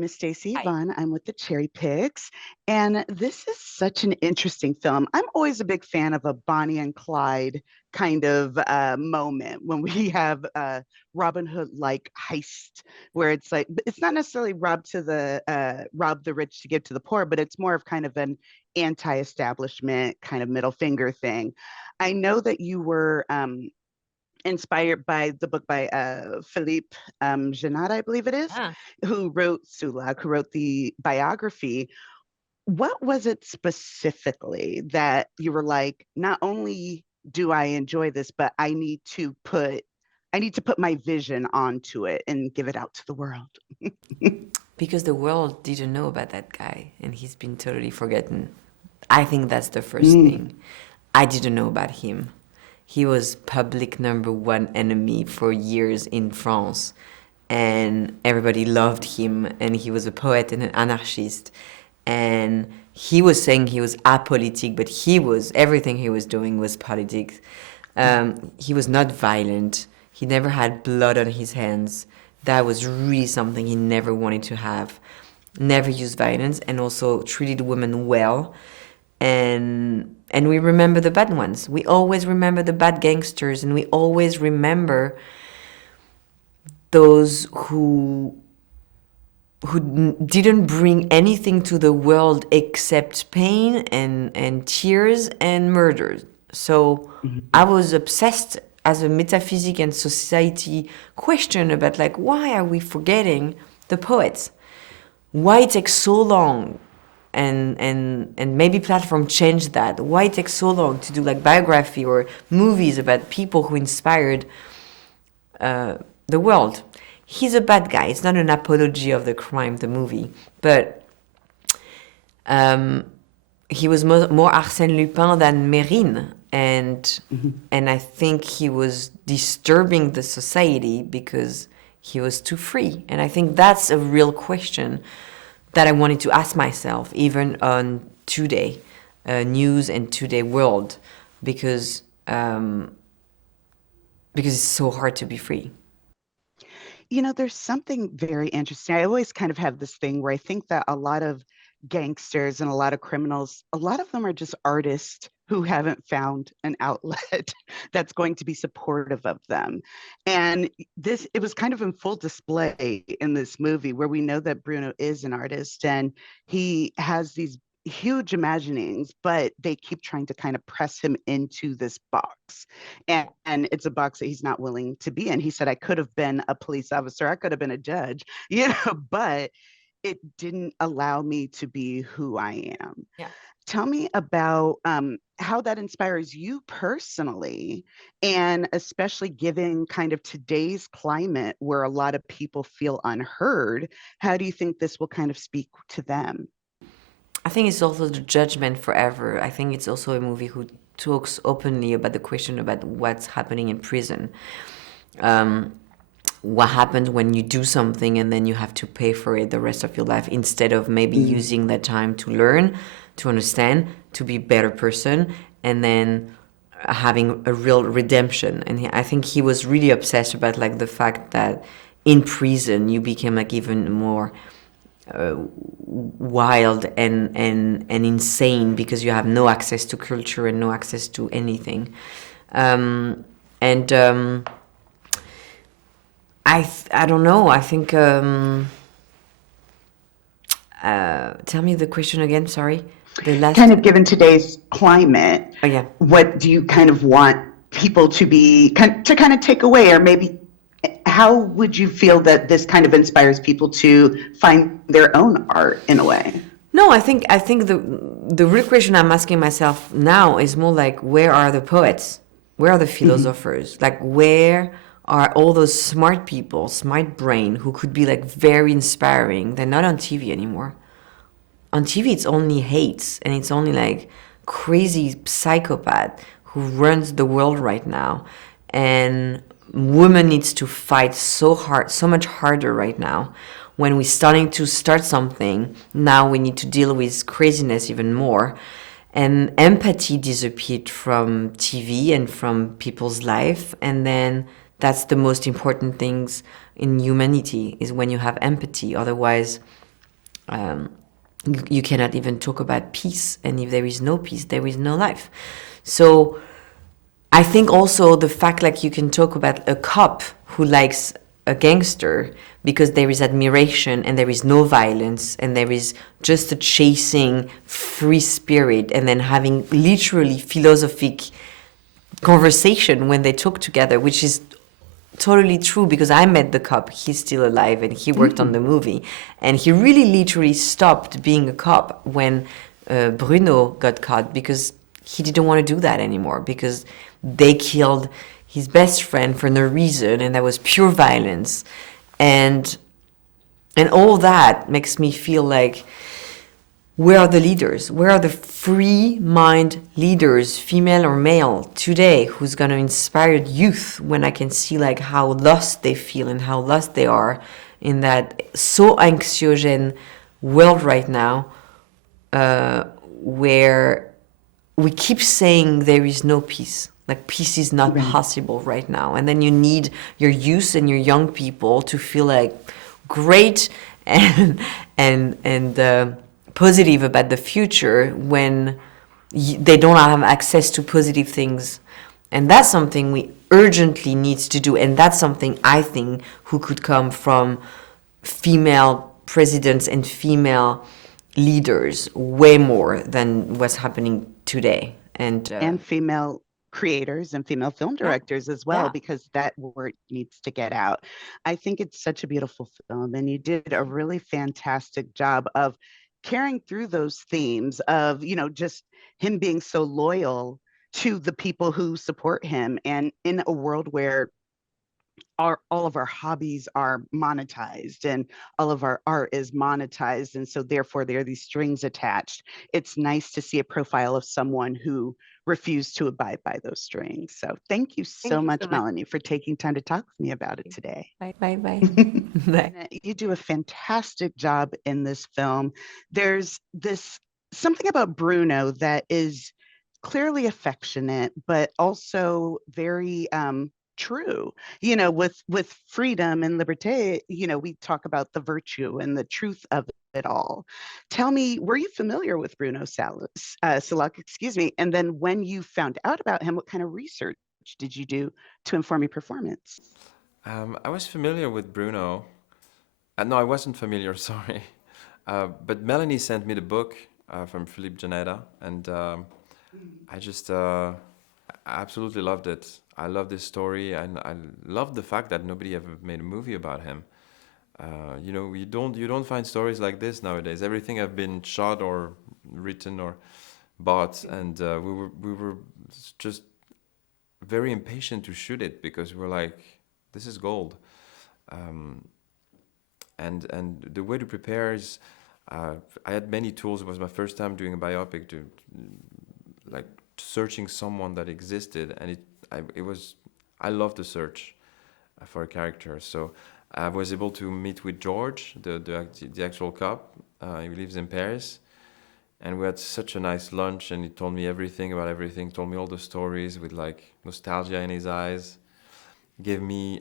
name is Stacey Hi. Yvonne. I'm with the CherryPicks, and this is such an interesting film. I'm always a big fan of a Bonnie and Clyde kind of moment when we have a Robin Hood-like heist, where it's like it's not necessarily rob the rich to give to the poor, but it's more of kind of an anti-establishment kind of middle finger thing. I know that you were inspired by the book by Philippe Genat, I believe it is, Yeah. who wrote Sulak, who wrote the biography. What was it specifically that you were like, not only do I enjoy this, but I need to put my vision onto it and give it out to the world. Because the world didn't know about that guy and he's been totally forgotten. I think that's the first Mm, thing. I didn't know about him. He was public number one enemy for years in France, and everybody loved him, and he was a poet and an anarchist. And he was saying he was apolitic, but everything he was doing was politics. He was not violent. He never had blood on his hands. That was really something he never wanted to have. Never used violence, and also treated women well. And we remember the bad ones. We always remember the bad gangsters, and we always remember those who didn't bring anything to the world except pain and tears and murders. So I mhm. was obsessed as a metaphysic and society question about like why are we forgetting the poets? Why it takes so long? And maybe platform changed that. Why it takes so long to do like biography or movies about people who inspired the world? He's a bad guy. It's not an apology of the crime, the movie, but um, he was more Arsène Lupin than Mérine, and I think he was disturbing the society because he was too free. And I think that's a real question that I wanted to ask myself, even on Today News and Today World, because because it's so hard to be free. There's something very interesting. I always kind of have this thing where I think that a lot of gangsters and a lot of criminals, a lot of them are just artists who haven't found an outlet that's going to be supportive of them. And it was kind of in full display in this movie where we know that Bruno is an artist and he has these huge imaginings, but they keep trying to kind of press him into this box. And it's a box that he's not willing to be in. He said, I could have been a police officer, I could have been a judge, but it didn't allow me to be who I am. Yeah. Tell me about how that inspires you personally, and especially given kind of today's climate where a lot of people feel unheard. How do you think this will kind of speak to them? I think it's also the judgment forever. I think it's also a movie who talks openly about the question about what's happening in prison. Um, what happens when you do something and then you have to pay for it the rest of your life instead of maybe Mm, using that time to learn, to understand, to be a better person, and then having a real redemption. And I think he was really obsessed about like the fact that in prison you became like even more wild and insane because you have no access to culture and no access to anything. And I don't know. I think tell me the question again. Sorry, the Kind last. of given today's climate, Oh yeah. what do you kind of want people to kind of take away, or maybe how would you feel that this kind of inspires people to find their own art in a way? No, I think the real question I'm asking myself now is more like where are the poets? Where are the Mhm. philosophers? Like where are all those smart people, smart brain who could be like very inspiring? They're not on TV anymore. On TV it's only hates and it's only like crazy psychopath who runs the world right now. And women needs to fight so hard, so much harder right now. When we're starting to start something, now we need to deal with craziness even more. And empathy disappeared from TV and from people's life. And then that's the most important things in humanity is when you have empathy. Otherwise, You cannot even talk about peace, and if there is no peace, there is no life. So I think also the fact like you can talk about a cop who likes a gangster because there is admiration and there is no violence and there is just a chasing free spirit, and then having literally philosophic conversation when they talk together, which is totally true because I met the cop. He's still alive and he worked on the movie, and he really literally stopped being a cop when Bruno got caught, because he didn't want to do that anymore, because they killed his best friend for no reason, and that was pure violence. And all that makes me feel like, where are the leaders? Where are the free mind leaders, female or male, today, who's going to inspire youth, when I can see like how lost they feel and how lost they are in that so anxiogene world right now, where we keep saying there is no peace. Like peace is not possible right now. And then you need your youth and your young people to feel like great and positive about the future when they don't have access to positive things. And that's something we urgently need to do. And that's something I think who could come from female presidents and female leaders way more than what's happening today. And female creators and female film directors as well, because that word needs to get out. I think it's such a beautiful film, and you did a really fantastic job of carrying through those themes of, you know, just him being so loyal to the people who support him, and in a world where all of our hobbies are monetized and all of our art is monetized, and so therefore there are these strings attached. It's nice to see a profile of someone who refused to abide by those strings. So thank you so much, Mélanie, for taking time to talk with me about it today. Bye. Bye. You do a fantastic job in this film. There's this something about Bruno that is clearly affectionate, but also very true. You know, with freedom and liberté, you know, we talk about the virtue and the truth of it all. Tell me, were you familiar with Bruno Sulak, excuse me? And then when you found out about him, what kind of research did you do to inform your performance? I was familiar with Bruno. No, I wasn't familiar, sorry. But Melanie sent me the book from Philippe Janetta, and I just absolutely loved it. I love this story, and I love the fact that nobody ever made a movie about him. You know, you don't find stories like this nowadays. Everything have been shot or written or bought, and we were just very impatient to shoot it because we were like, this is gold. And the way to prepare is, I had many tools. It was my first time doing a biopic, to like searching someone that existed, and I love the search for a character. So I was able to meet with George, the actual cop. He lives in Paris, and we had such a nice lunch, and he told me everything about everything, told me all the stories with like nostalgia in his eyes, gave me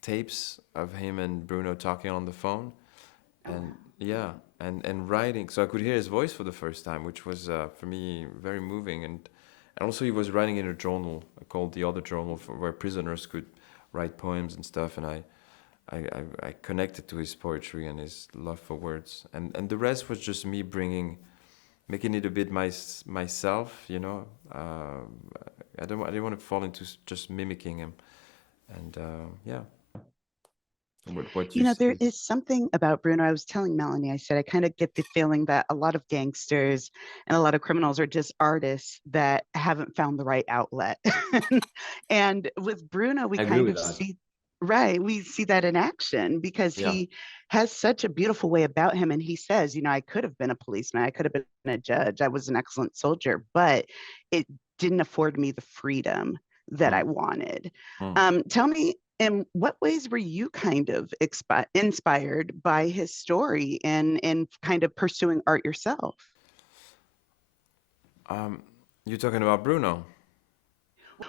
tapes of him and Bruno talking on the phone, and and writing, so I could hear his voice for the first time, which was for me very moving. And also he was writing in a journal called The Other Journal, where prisoners could write poems and stuff, and I connected to his poetry and his love for words, and the rest was just me making it a bit myself, you know. I didn't want to fall into just mimicking him, and What You know, there see? is something about Bruno. I was telling Melanie, I said, I kind of get the feeling that a lot of gangsters and a lot of criminals are just artists that haven't found the right outlet. And with Bruno, we I agree kind with of that. see, right, we see that in action because Yeah. he has such a beautiful way about him. And he says, you know, I could have been a policeman, I could have been a judge, I was an excellent soldier, but it didn't afford me the freedom that I Mm. wanted. Mm. Tell me, in what ways were you kind of inspired by his story and kind of pursuing art yourself? Um, you're talking about Bruno.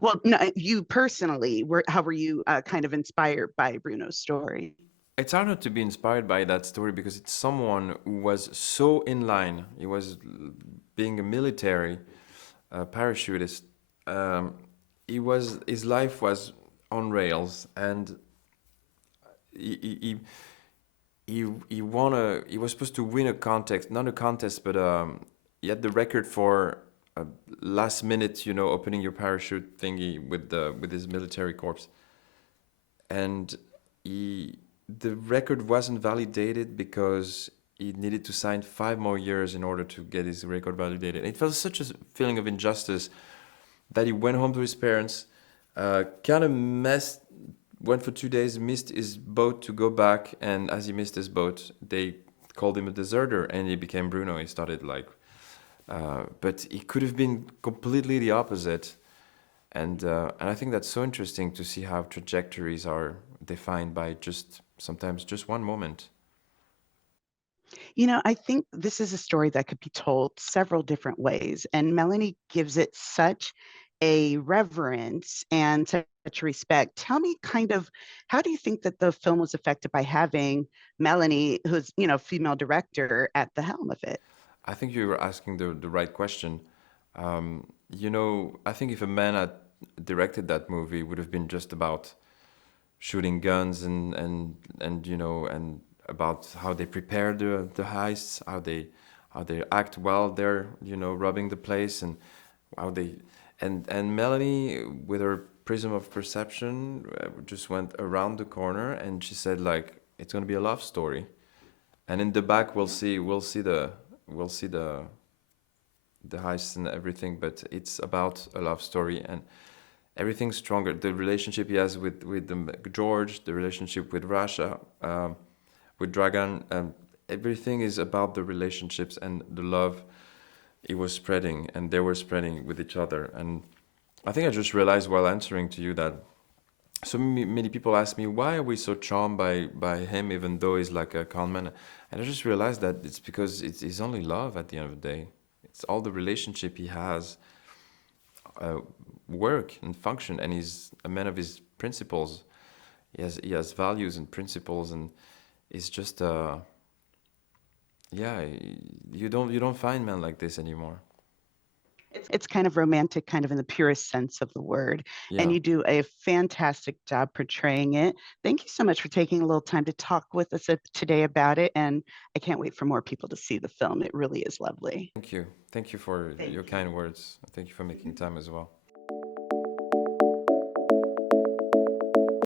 Well, no, you personally, how were you kind of inspired by Bruno's story? It's hard not to be inspired by that story because it's someone who was so in line. He was being a military parachutist. Um, his life was on rails, and he he was supposed to win a contest, not a contest, but he had the record for last minute, opening your parachute thingy with his military corps, and the record wasn't validated because he needed to sign 5 more years in order to get his record validated. It felt such a feeling of injustice that he went home to his parents, kind of went for 2 days, missed his boat to go back, and as he missed his boat, they called him a deserter, and he became Bruno. He started but he could have been completely the opposite. And I think that's so interesting to see how trajectories are defined by sometimes just one moment. I think this is a story that could be told several different ways, and Melanie gives it such a reverence and such respect. Tell me how do you think that the film was affected by having Melanie, who's, female director, at the helm of it? I think you were asking the right question. I think if a man had directed that movie, it would have been just about shooting guns and about how they prepare the heists, how they act while they're robbing the place, and how they and Melanie, with her prism of perception, just went around the corner, and she said, like, it's going to be a love story, and in the back we'll see the heists and everything, but it's about a love story, and everything's stronger. The relationship he has with George, the relationship with Rasha, with Dragan, everything is about the relationships and the love he was spreading, and they were spreading with each other. And I think I just realized while answering to you that so many people ask me, why are we so charmed by him, even though he's like a con man? And I just realized that it's because it's only love at the end of the day. It's all the relationship he has, work and function, and he's a man of his principles. He has values and principles, and it's just you don't find men like this anymore. It's kind of romantic, kind of in the purest sense of the word. And Yeah. you do a fantastic job portraying it. Thank you so much for taking a little time to talk with us today about it. And I can't wait for more people to see the film. It really is lovely. Thank you for your kind words. Thank you for making time as well.